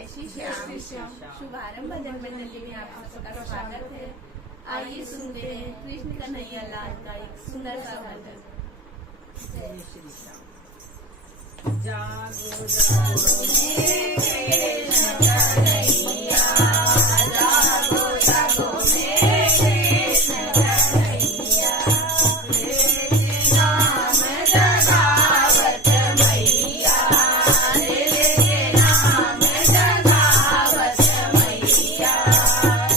जय श्री श्याम। शुभारंभ भजन मंडली में आप सबका स्वागत है। आइए सुनते हैं कृष्ण कन्हैया लाल का एक सुंदर सा भजन। जय श्री श्याम। जागो जागो मेरे कृष्ण कन्हैया, जागो जागो मेरे कृष्ण कन्हैया, तेरे नाम जगावत मैया, तेरे नाम जगावत मैया,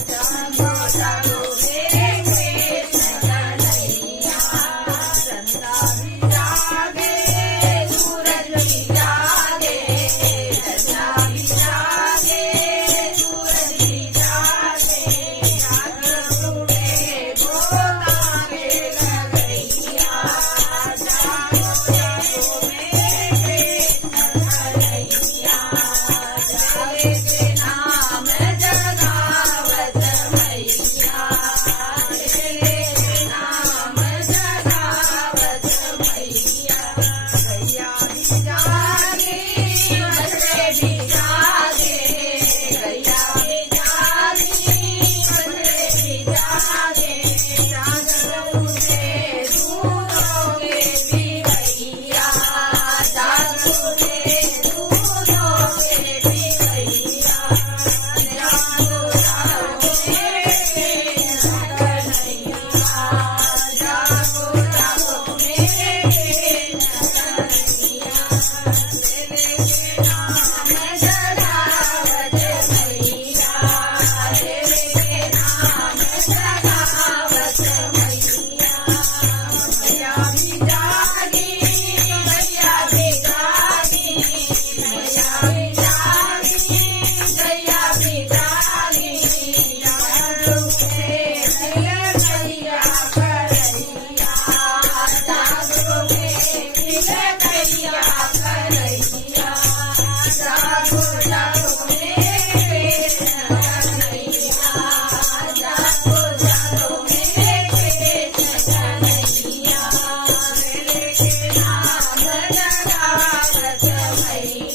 जागो जागो मेरे कृष्ण कन्हैया, चंदा भी जागे सूरज भी जागे, चंदा भी जागे सूरज भी जागे, जागो उठे गोतांगे लगैया, जागो जागो मेरे कृष्ण कन्हैया, जागे के नाम जगावत मैया, तेरे नाम जगावत मैया, गैया भी जागे बछड़े भी जागे, गैया भी जागे बछड़े भी जागे, जागो उठे दूधोगे भी भैया, जागो उठे दूधोगे भी भैया, जागो जागो मेरे कृष्ण कन्हैया, जागो जागो मेरे कृष्ण कन्हैया, तेरे नाम जगावत मैया, तेरे नाम जगावत मैया, मैया भी जागी मैया भी जागी, मैया भी जागी गैया भी जागी, जागो उठे तिलकैया करैया, जागो उठे तिलकैया करैया, जागो जागो मेरे कृष्ण कन्हैया, जागो जागो मेरे कृष्ण कन्हैया, तेरे नाम जगावत मैया।